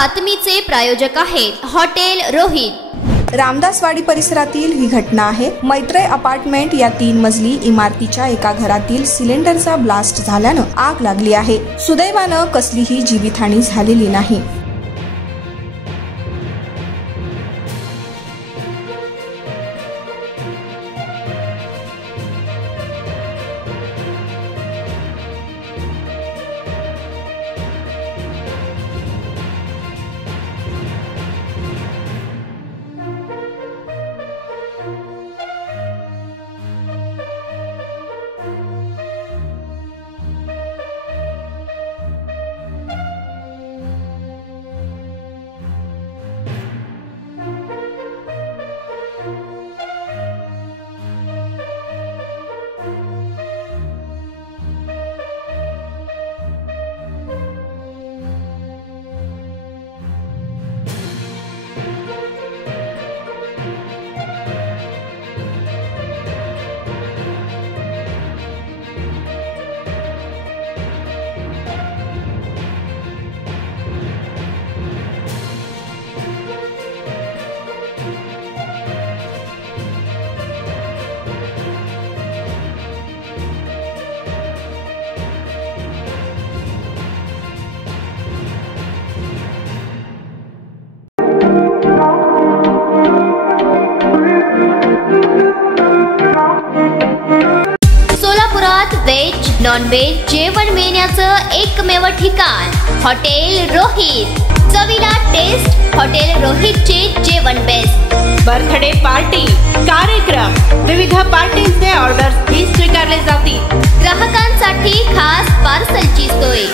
बातमीचे प्रायोजक आहेत हॉटेल रोहित। रामदासवाडी परिसरातील ही घटना आहे। मैत्रेय अपार्टमेंट या 3 मजली इमारतीच्या एका घरातील सिलेंडरचा ब्लास्ट झाल्यानं आग लागली आहे। सुदैवानं कसलीही जीवितहानी झालेली नाही। वेज नॉन वेज जेवण मिळण्याचं एकमेव ठिकाण हॉटेल रोहित। चवीला टेस्ट हॉटेल रोहितचे जेवण बेस्ट। बर्थडे पार्टी, कार्यक्रम, विविध पार्टींचे ऑर्डर्स ही स्वीकारले जातील। ग्राहकांसाठी खास पार्सलची सोय।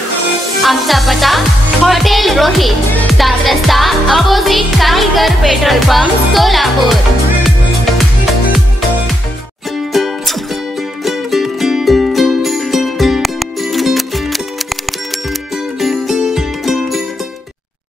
आमचा पत्ता हॉटेल रोहित, 7 रस्ता अपोजिट कारीगर पेट्रोल पंप, सोलापूर।